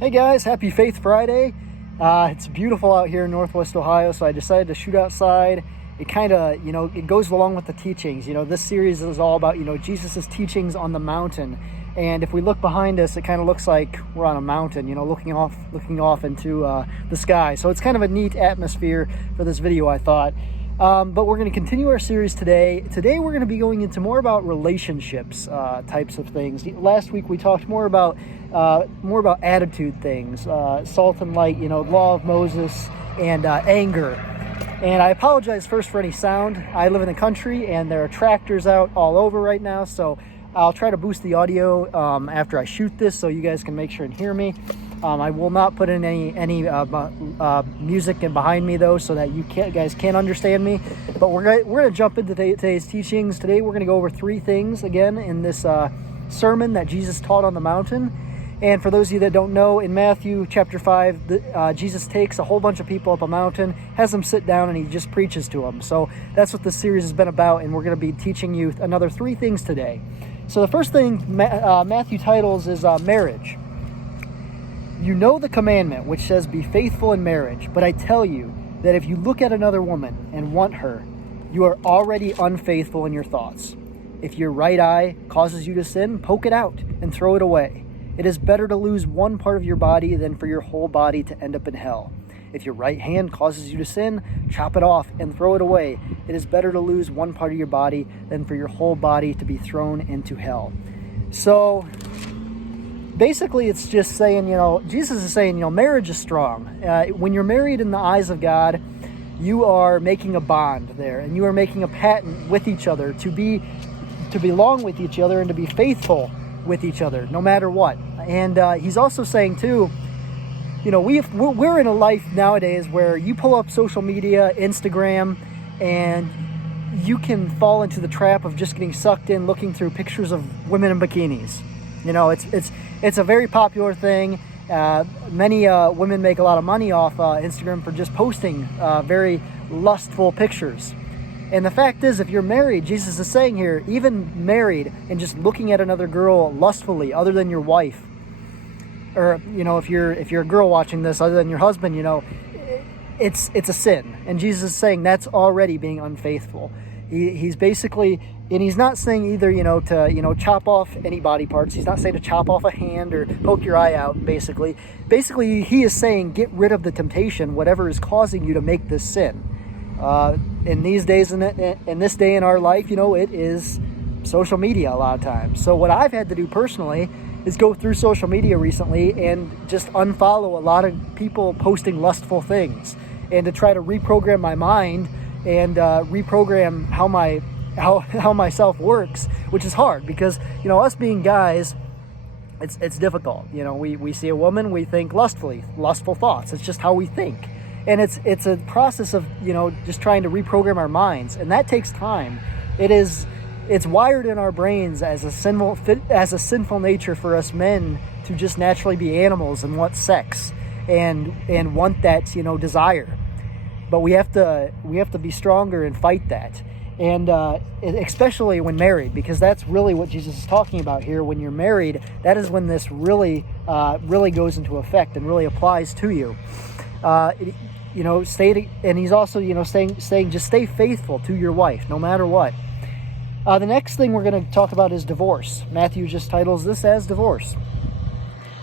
Hey guys, happy Faith Friday. It's beautiful out here in Northwest Ohio, so I decided to shoot outside. It kind of, it goes along with the teachings. This series is all about, Jesus' teachings on the mountain. And if we look behind us, it kind of looks like we're on a mountain, looking off into the sky. So it's kind of a neat atmosphere for this video, I thought. But we're going to continue our series today. Today we're going to be going into more about relationships types of things. Last week we talked more about attitude things, salt and light, law of Moses, and anger. And I apologize first for any sound. I live in the country and there are tractors out all over right now, so I'll try to boost the audio after I shoot this so you guys can make sure and hear me. I will not put in any music in behind me though, so that you guys can't understand me. But we're gonna jump into today's teachings. Today we're gonna go over three things again in this sermon that Jesus taught on the mountain. And for those of you that don't know, in Matthew chapter 5, Jesus takes a whole bunch of people up a mountain, has them sit down, and he just preaches to them. So that's what this series has been about, and we're going to be teaching you another three things today. So the first thing Matthew titles is marriage. You know the commandment which says, be faithful in marriage, but I tell you that if you look at another woman and want her, you are already unfaithful in your thoughts. If your right eye causes you to sin, poke it out and throw it away. It is better to lose one part of your body than for your whole body to end up in hell. If your right hand causes you to sin, chop it off and throw it away. It is better to lose one part of your body than for your whole body to be thrown into hell. So basically it's just saying, Jesus is saying, marriage is strong. When you're married in the eyes of God, you are making a bond there, and you are making a patent with each other to belong with each other and to be faithful with each other, no matter what. And he's also saying too, we're in a life nowadays where you pull up social media, Instagram, and you can fall into the trap of just getting sucked in looking through pictures of women in bikinis. It's a very popular thing. Many women make a lot of money off Instagram for just posting very lustful pictures. And the fact is, if you're married, Jesus is saying here, even married and just looking at another girl lustfully other than your wife, or if you're a girl watching this other than your husband, it's a sin. And Jesus is saying that's already being unfaithful. He's basically, and he's not saying either to chop off any body parts. He's not saying to chop off a hand or poke your eye out. Basically he is saying get rid of the temptation, whatever is causing you to make this sin. In these days, in this day in our life, it is social media a lot of times. So what I've had to do personally is go through social media recently and just unfollow a lot of people posting lustful things, and to try to reprogram my mind and reprogram how myself works, which is hard because us being guys, it's difficult. We see a woman, we think lustful thoughts. It's just how we think. And it's a process of, just trying to reprogram our minds. And that takes time. It's wired in our brains as a sinful nature for us men to just naturally be animals and want sex and want that, desire. But we have to be stronger and fight that. And especially when married, because that's really what Jesus is talking about here. When you're married, that is when this really goes into effect and really applies to you. And he's also, saying just stay faithful to your wife, no matter what. The next thing we're going to talk about is divorce. Matthew just titles this as divorce.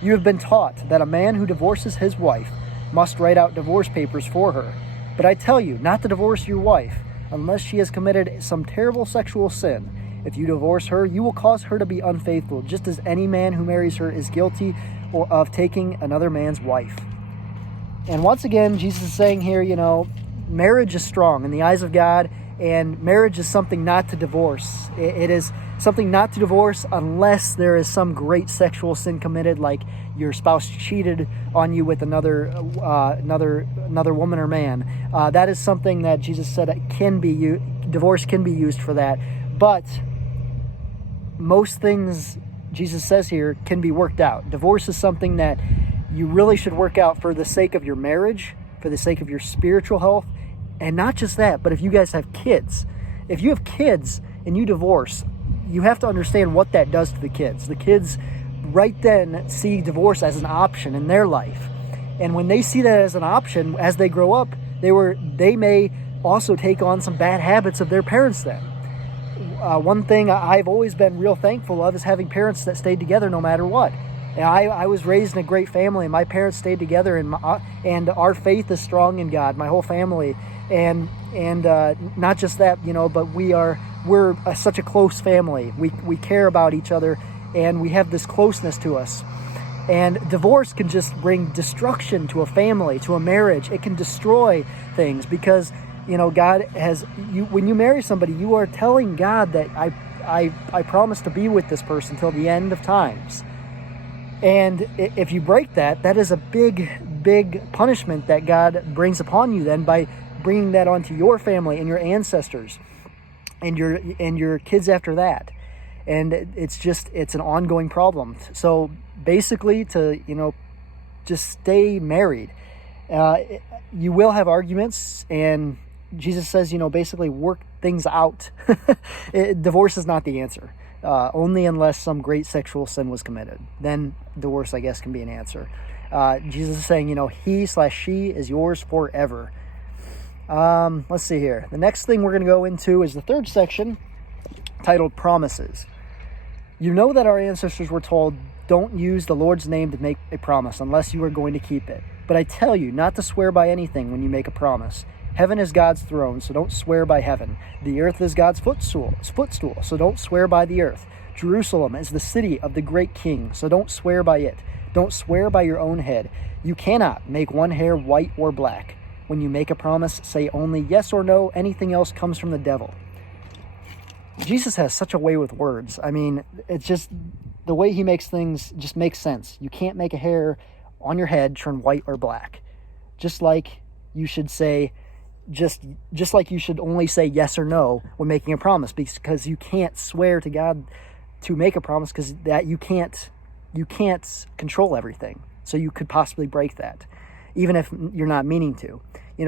You have been taught that a man who divorces his wife must write out divorce papers for her. But I tell you not to divorce your wife unless she has committed some terrible sexual sin. If you divorce her, you will cause her to be unfaithful, just as any man who marries her is guilty of taking another man's wife. And once again, Jesus is saying here, marriage is strong in the eyes of God, and marriage is something not to divorce. It is something not to divorce unless there is some great sexual sin committed, like your spouse cheated on you with another woman or man. That is something that Jesus said divorce can be used for that. But most things Jesus says here can be worked out. Divorce is something that you really should work out for the sake of your marriage, for the sake of your spiritual health, and not just that, but if you guys have kids. If you have kids and you divorce, you have to understand what that does to the kids. The kids right then see divorce as an option in their life. And when they see that as an option, as they grow up, they may also take on some bad habits of their parents then. One thing I've always been real thankful of is having parents that stayed together no matter what. And I was raised in a great family, and my parents stayed together, and our faith is strong in God, my whole family. And not just that, but we're such a close family. We care about each other, and we have this closeness to us. And divorce can just bring destruction to a family, to a marriage. It can destroy things because, God has you. When you marry somebody, you are telling God that I promise to be with this person till the end of times. And if you break that, that is a big punishment that God brings upon you then by bringing that onto your family and your ancestors and your kids after that. And it's an ongoing problem. So basically just stay married. You will have arguments, and Jesus says, basically work things out. Divorce is not the answer. Only unless some great sexual sin was committed. Then divorce, I guess, can be an answer. Jesus is saying, he/she is yours forever. Let's see here. The next thing we're going to go into is the third section, titled Promises. You know that our ancestors were told, don't use the Lord's name to make a promise unless you are going to keep it. But I tell you not to swear by anything when you make a promise. Heaven is God's throne, so don't swear by heaven. The earth is God's footstool, so don't swear by the earth. Jerusalem is the city of the great king, so don't swear by it. Don't swear by your own head. You cannot make one hair white or black. When you make a promise, say only yes or no. Anything else comes from the devil. Jesus has such a way with words. I mean, it's just the way he makes things just makes sense. You can't make a hair on your head turn white or black. Just like you should say, just like you should only say yes or no when making a promise, because you can't swear to God to make a promise, because that you can't control everything. So you could possibly break that, even if you're not meaning to.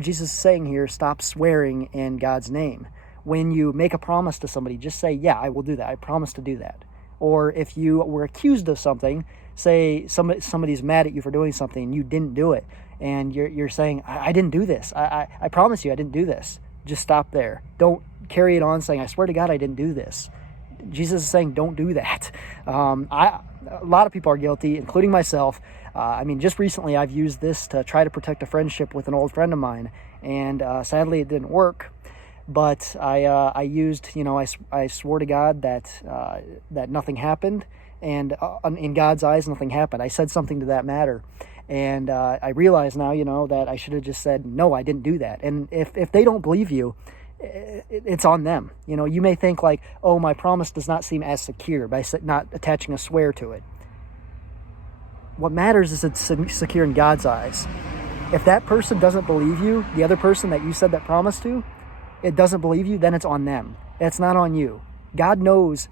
Jesus is saying here, stop swearing in God's name. When you make a promise to somebody, just say, yeah, I will do that. I promise to do that. Or if you were accused of something, say somebody's mad at you for doing something and you didn't do it, and you're saying, I didn't do this. I promise you I didn't do this. Just stop there. Don't carry it on saying, I swear to God I didn't do this. Jesus is saying, don't do that. A lot of people are guilty, including myself. Just recently I've used this to try to protect a friendship with an old friend of mine, and sadly it didn't work. But I swore to God that nothing happened, and in God's eyes nothing happened. I said something to that matter, and I realize now, that I should have just said, no, I didn't do that. And if they don't believe you, it's on them. You may think like, oh, my promise does not seem as secure by not attaching a swear to it. What matters is it's secure in God's eyes. If that person doesn't believe you, the other person that you said that promise to, it doesn't believe you, then it's on them. It's not on you. God knows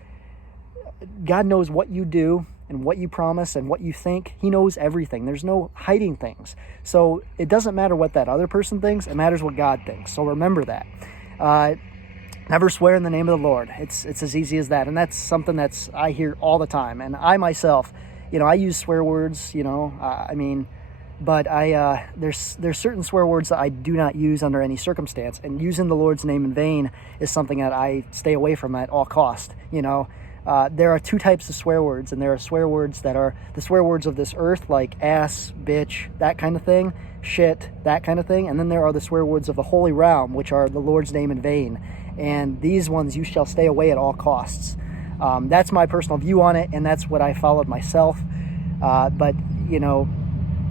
what you do and what you promise and what you think. He knows everything. There's no hiding things. So it doesn't matter what that other person thinks. It matters what God thinks. So remember that. Never swear in the name of the Lord. It's as easy as that. And that's something I hear all the time. And I myself, I use swear words, but there's certain swear words that I do not use under any circumstance, and using the Lord's name in vain is something that I stay away from at all cost. There are two types of swear words, and there are swear words that are the swear words of this earth, like ass, bitch, that kind of thing, shit, that kind of thing, and then there are the swear words of the holy realm, which are the Lord's name in vain, and these ones you shall stay away at all costs. That's my personal view on it, and that's what I followed myself. But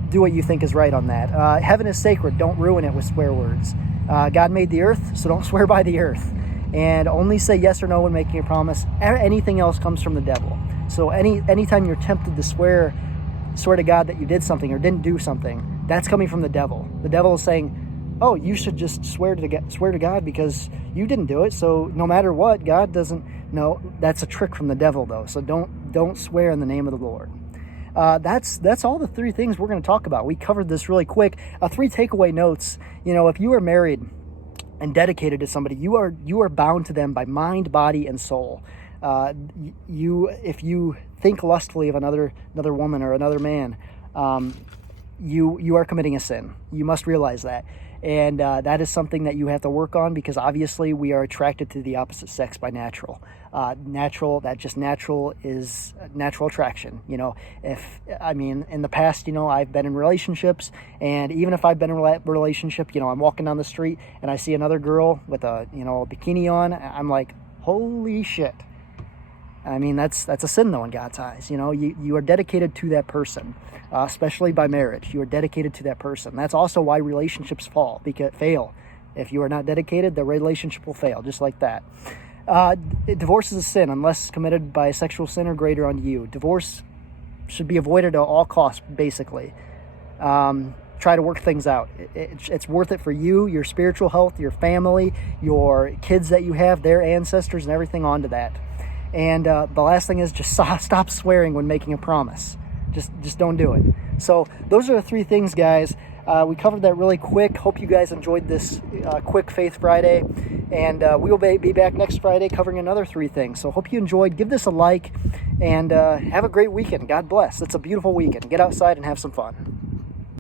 do what you think is right on that. Heaven is sacred. Don't ruin it with swear words. God made the earth, so don't swear by the earth. And only say yes or no when making a promise. Anything else comes from the devil. So anytime you're tempted to swear to God that you did something or didn't do something, that's coming from the devil. The devil is saying, oh, you should just swear to God because you didn't do it. So no matter what, God doesn't. No, that's a trick from the devil, though. So don't swear in the name of the Lord. That's all the three things we're going to talk about. We covered this really quick. 3 takeaway notes. If you are married and dedicated to somebody, you are bound to them by mind, body, and soul. If you think lustfully of another woman or another man, you are committing a sin. You must realize that. And that is something that you have to work on, because obviously we are attracted to the opposite sex by natural. Natural is natural attraction. In the past, I've been in relationships, and even if I've been in a relationship, I'm walking down the street and I see another girl with a bikini on, I'm like, holy shit. That's a sin though in God's eyes. You are dedicated to that person, especially by marriage. You are dedicated to that person. That's also why relationships fail. If you are not dedicated, the relationship will fail, just like that. Divorce is a sin unless committed by a sexual sin or greater unto you. Divorce should be avoided at all costs, basically. Try to work things out. It's worth it for you, your spiritual health, your family, your kids that you have, their ancestors, and everything onto that. And the last thing is just stop swearing when making a promise. Just don't do it. So those are the 3 things, guys. We covered that really quick. Hope you guys enjoyed this quick Faith Friday. And we will be back next Friday covering another 3 things. So hope you enjoyed. Give this a like, and have a great weekend. God bless. It's a beautiful weekend. Get outside and have some fun.